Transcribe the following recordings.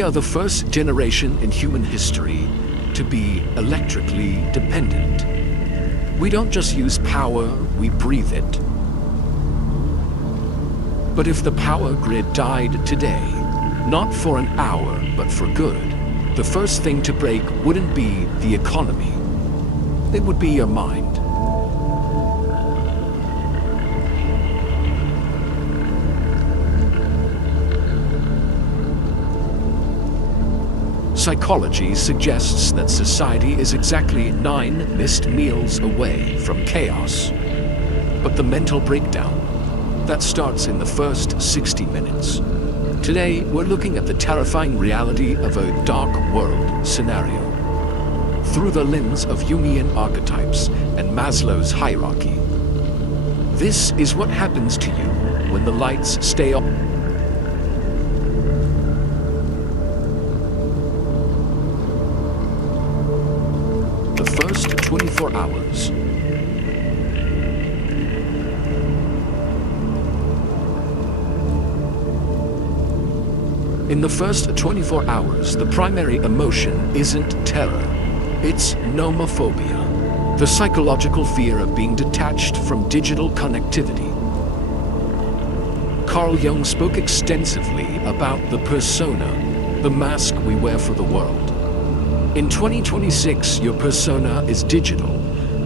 We are the first generation in human history to be electrically dependent. We don't just use power, we breathe it. But if the power grid died today, not for an hour, but for good, the first thing to break wouldn't be the economy. It would be your mind. Psychology suggests that society is exactly 9 missed meals away from chaos. But the mental breakdown, that starts in the first 60 minutes. Today, we're looking at the terrifying reality of a dark world scenario through the lens of Jungian archetypes and Maslow's hierarchy. This is what happens to you when the lights stay on. The first 24 hours. In the first 24 hours, the primary emotion isn't terror. It's nomophobia, the psychological fear of being detached from digital connectivity. Carl Jung spoke extensively about the persona, the mask we wear for the world. In 2026, your persona is digital.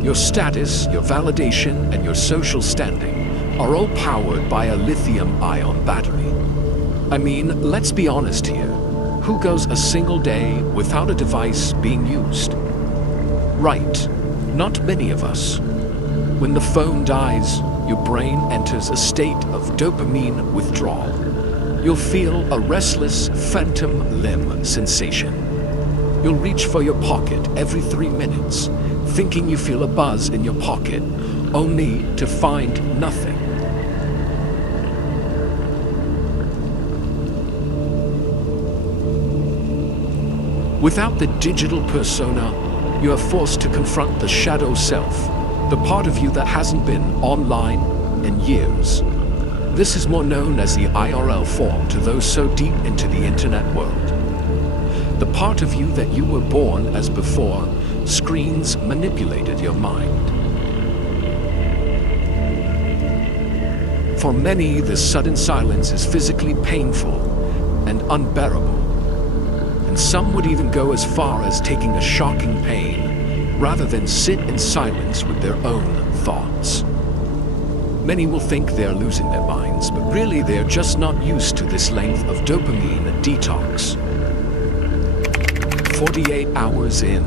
Your status, your validation, and your social standing are all powered by a lithium-ion battery. I mean, let's be honest here. Who goes a single day without a device being used? Right, not many of us. When the phone dies, your brain enters a state of dopamine withdrawal. You'll feel a restless phantom limb sensation. You'll reach for your pocket every 3 minutes, thinking you feel a buzz in your pocket, only to find nothing. Without the digital persona, you are forced to confront the shadow self, the part of you that hasn't been online in years. This is more known as the IRL form to those so deep into the internet world. The part of you that you were born as before screens manipulated your mind. For many, this sudden silence is physically painful and unbearable. And some would even go as far as taking a shocking pain rather than sit in silence with their own thoughts. Many will think they are losing their minds, but really they are just not used to this length of dopamine detox. 48 hours in.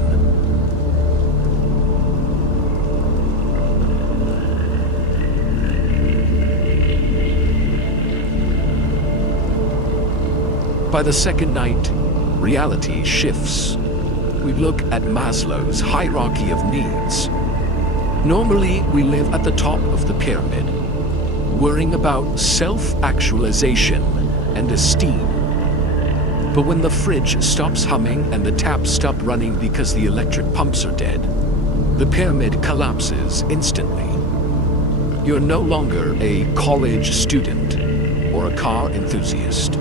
By the second night, reality shifts. We look at Maslow's hierarchy of needs. Normally, we live at the top of the pyramid, worrying about self-actualization and esteem. But when the fridge stops humming and the taps stop running because the electric pumps are dead, the pyramid collapses instantly. You're no longer a college student or a car enthusiast.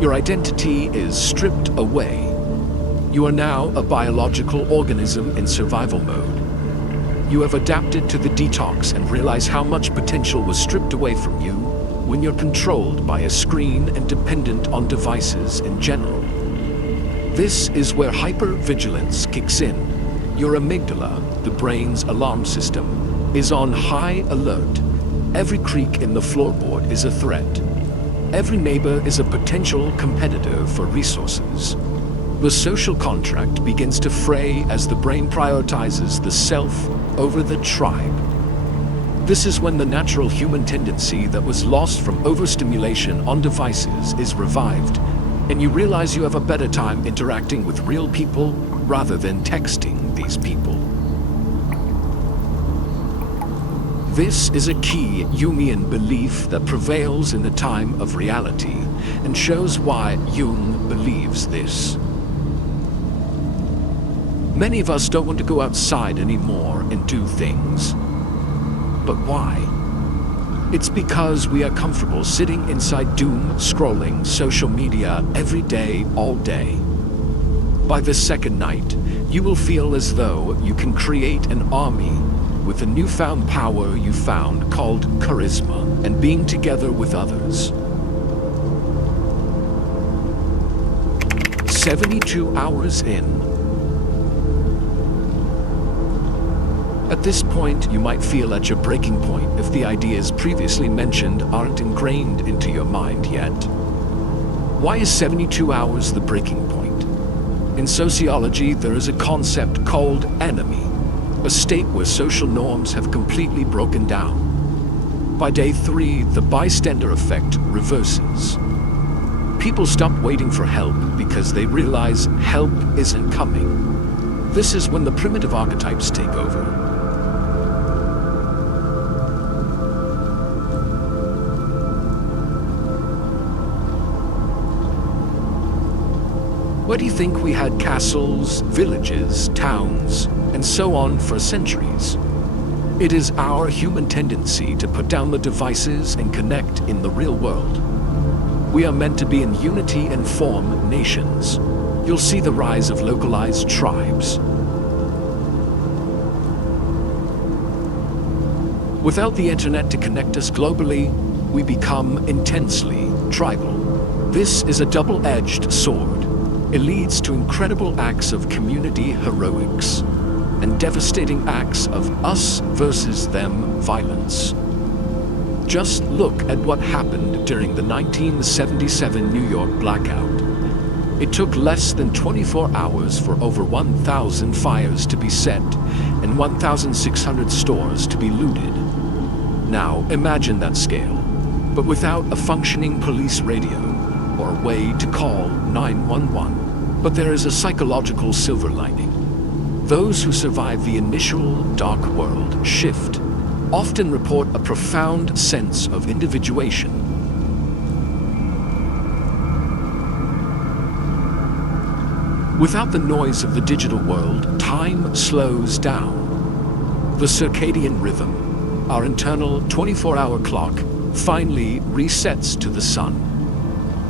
Your identity is stripped away. You are now a biological organism in survival mode. You have adapted to the detox and realize how much potential was stripped away from you when you're controlled by a screen and dependent on devices in general. This is where hypervigilance kicks in. Your amygdala, the brain's alarm system, is on high alert. Every creak in the floorboard is a threat. Every neighbor is a potential competitor for resources. The social contract begins to fray as the brain prioritizes the self over the tribe. This is when the natural human tendency that was lost from overstimulation on devices is revived, and you realize you have a better time interacting with real people rather than texting these people. This is a key Jungian belief that prevails in the time of reality and shows why Jung believes this. Many of us don't want to go outside anymore and do things. But why? It's because we are comfortable sitting inside doom scrolling social media every day, all day. By the second night, you will feel as though you can create an army with the newfound power you found called charisma and being together with others. 72 hours in. At this point, you might feel at your breaking point if the ideas previously mentioned aren't ingrained into your mind yet. Why is 72 hours the breaking point? In sociology, there is a concept called enemy, a state where social norms have completely broken down. By day 3, the bystander effect reverses. People stop waiting for help because they realize help isn't coming. This is when the primitive archetypes take over. Why do you think we had castles, villages, towns, and so on for centuries? It is our human tendency to put down the devices and connect in the real world. We are meant to be in unity and form nations. You'll see the rise of localized tribes. Without the internet to connect us globally, we become intensely tribal. This is a double-edged sword. It leads to incredible acts of community heroics and devastating acts of us versus them violence. Just look at what happened during the 1977 New York blackout. It took less than 24 hours for over 1,000 fires to be set and 1,600 stores to be looted. Now, imagine that scale, but without a functioning police radio or a way to call 911. But there is a psychological silver lining. Those who survive the initial dark world shift often report a profound sense of individuation. Without the noise of the digital world, time slows down. The circadian rhythm, our internal 24-hour clock, finally resets to the sun.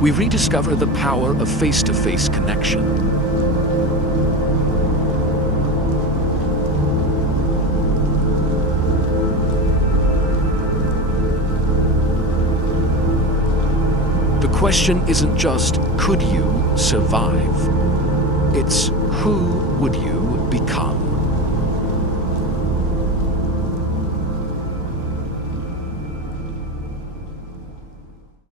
We rediscover the power of face-to-face connection. The question isn't just, could you survive? It's, who would you become?